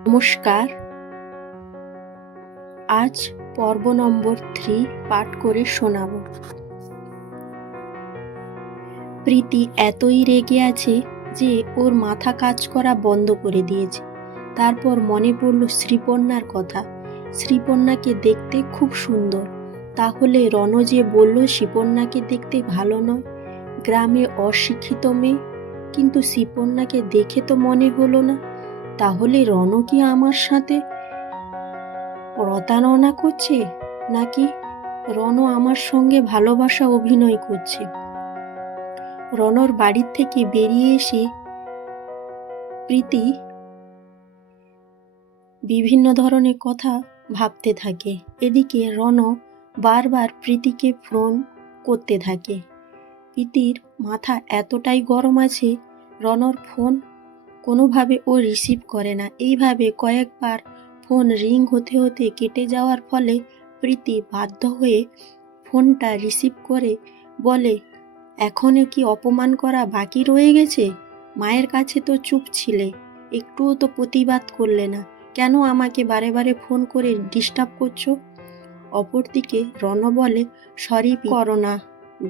নমস্কার। আজ পর্ব নম্বর 3 পাঠ করে শোনাব। প্রীতি এতই রেগে আছে যে ওর মাথা কাজ করা বন্ধ করে দিয়েছে। তারপর মনে পড়ল শ্রীপর্ণার কথা। শ্রীপর্ণাকে দেখতে খুব সুন্দর। তাহলে রণ যে বলল শ্রীপর্ণাকে দেখতে ভালো নয়, গ্রামে অশিক্ষিত মেয়ে, কিন্তু শ্রীপর্ণাকে দেখে তো মনে হলো না। তাহলে রণ কি আমার সাথে প্রতারণা করছে, নাকি রণ আমার সঙ্গে ভালোবাসা অভিনয় করছে? রণর বাড়ির থেকে বেরিয়ে এসে প্রীতি বিভিন্ন ধরনের কথা ভাবতে থাকে। এদিকে রণ বারবার প্রীতিকে ফোন করতে থাকে। প্রীতির মাথা এতটাই গরম আছে, রণর ফোন কোনোভাবে ও রিসিভ করে না। এইভাবে কয়েকবার ফোন রিং হতে হতে কেটে যাওয়ার ফলে প্রীতি বাধ্য হয়ে ফোনটা রিসিভ করে বলে, এখনো কি অপমান করা বাকি রয়ে গেছে? মায়ের কাছে তো চুপ ছিলে, একটুও তো প্রতিবাদ করলে না, কেন আমাকে বারে বারে ফোন করে ডিস্টার্ব করছো? অপরদিকে রণ বলে, সরি করো না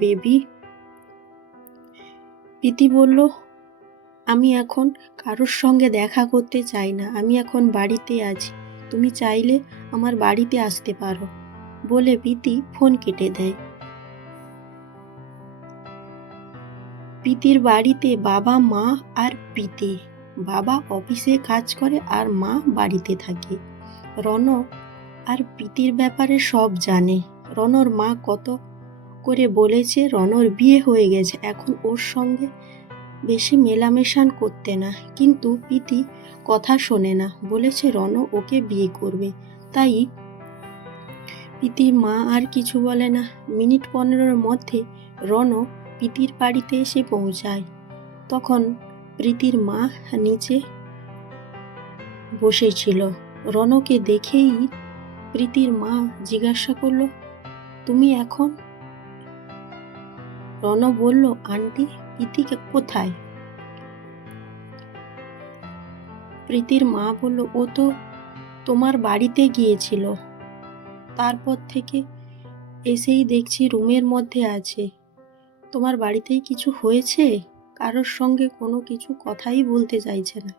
বেবি। প্রীতি বলল, আমি এখন কারোর সঙ্গে দেখা করতে চাই না, আমি এখন বাড়িতে আছি, তুমি চাইলে আমার বাড়িতে আসতে পারো, বলে প্রীতি ফোন কেটে দেয়। প্রীতির বাড়িতে বাবা, মা আর প্রীতি। বাবা অফিসে কাজ করে আর মা বাড়িতে থাকে। রণ আর প্রীতির ব্যাপারে সব জানে। রণর মা কত করে বলেছে রণর বিয়ে হয়ে গেছে, এখন ওর সঙ্গে বেশি মেলামেশান করতে না, কিন্তু প্রীতি কথা শোনে না। বলেছে রণ ওকে বিয়ে করবে, তাই প্রীতির মা আর কিছু বলে না। মিনিট 15-র মধ্যে রণ প্রীতির বাড়িতে এসে পৌঁছায়। তখন প্রীতির মা নিচে বসেছিল। রণকে দেখেই প্রীতির মা জিজ্ঞাসা করল, তুমি এখন? রণ বলল, আন্টি প্রীতি কোথায়? প্রীতির মা বলল, ও তো তোমার বাড়িতে গিয়েছিল, তারপর থেকে এসেই দেখছি রুমের মধ্যে আছে। তোমার বাড়িতেই কিছু হয়েছে? কারোর সঙ্গে কোনো কিছু কথাই বলতে চাইছে না।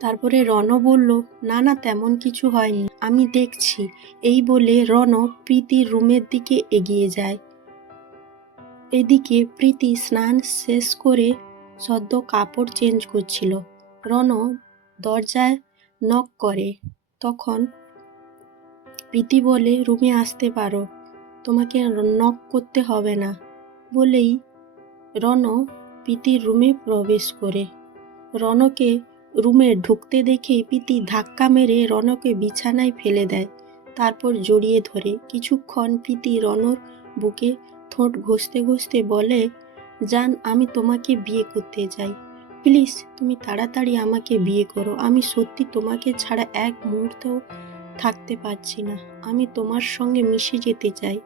তারপরে রণ বলল, না না, তেমন কিছু হয়নি, আমি দেখছি। এই বলে রণ প্রীতির রুমের দিকে এগিয়ে যায়। এদিকে প্রীতি স্নান শেষ করে সদ্য কাপড় চেঞ্জ করছিল। রণ দরজায় নক করে। তখন প্রীতি বলে, রুমে আসতে পারো, তোমাকে নক করতে হবে না, বলেই রণ প্রীতির রুমে প্রবেশ করে। রণকে রুমে ঢুকতে দেখে প্রীতি ধাক্কা মেরে রণকে বিছানায় ফেলে দেয়, তারপর জড়িয়ে ধরে। কিছুক্ষণ প্রীতি রণর বুকে ঠোঁট ঘষতে ঘষতে বলে, জান, আমি তোমাকে বিয়ে করতে চাই, প্লিজ তুমি তাড়াতাড়ি আমাকে বিয়ে করো, আমি সত্যি তোমাকে ছাড়া এক মুহূর্তও থাকতে পারছি না, আমি তোমার সঙ্গে মিশে যেতে চাই,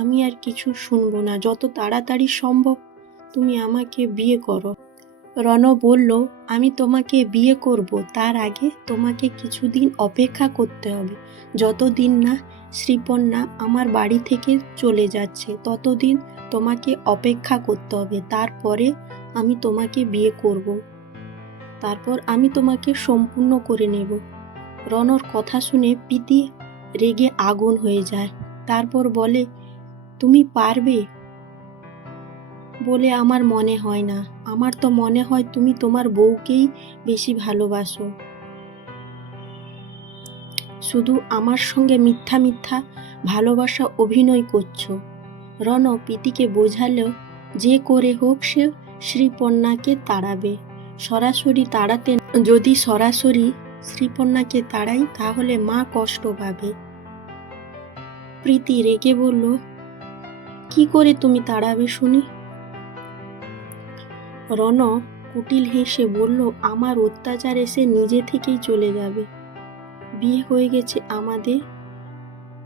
আমি আর কিছু শুনবো না, যত তাড়াতাড়ি সম্ভব তুমি আমাকে বিয়ে করো। রণ বলল, আমি তোমাকে বিয়ে করব, তার আগে তোমাকে কিছুদিন অপেক্ষা করতে হবে। যতদিন না শ্রীপর্ণা আমার বাড়ি থেকে চলে যাচ্ছে, ততদিন তোমাকে অপেক্ষা করতে হবে। তারপরে আমি তোমাকে বিয়ে করব, তারপর আমি তোমাকে সম্পূর্ণ করে নেব। রণর কথা শুনে প্রীতি রেগে আগুন হয়ে যায়। তারপর বলে, তুমি পারবে বলে আমার মনে হয় না, আমার তো মনে হয় তুমি তোমার বউকেই বেশি ভালোবাসো, শুধু আমার সঙ্গে মিথ্যা মিথ্যা ভালোবাসা অভিনয় করছো। রণ প্রীতিকে বোঝালো, যে করে হোক সে শ্রীপর্ণাকে তাড়াবে। সরাসরি তাড়াতে, যদি সরাসরি শ্রীপর্ণাকে তাড়াই তাহলে মা কষ্ট পাবে। প্রীতি রেগে বলল, কি করে তুমি তাড়াবে শুনি? রণ কুটিল হেসে বলল, আমার অত্যাচার এসে নিজে থেকেই চলে যাবে। বিয়ে হয়ে গেছে আমাদের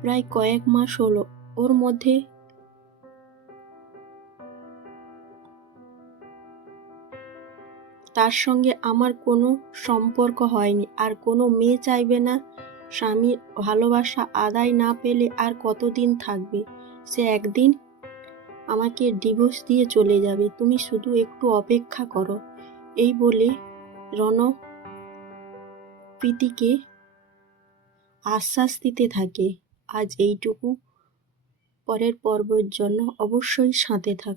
প্রায় কয়েক মাস হলো, ওর মধ্যে তার সঙ্গে আমার কোনো সম্পর্ক হয়নি, আর কোনো মেয়ে চাইবে না স্বামীর ভালোবাসা আদায় না পেলে আর কতদিন থাকবে। সে একদিন আমাকে ডিভোর্স দিয়ে চলে যাবে, তুমি শুধু একটু অপেক্ষা করো। এই বলে রণ প্রীতিকে আশ্বাস দিতে থাকে। আজ এইটুকু, পরের পর্বের জন্য অবশ্যই সাথে থাকো।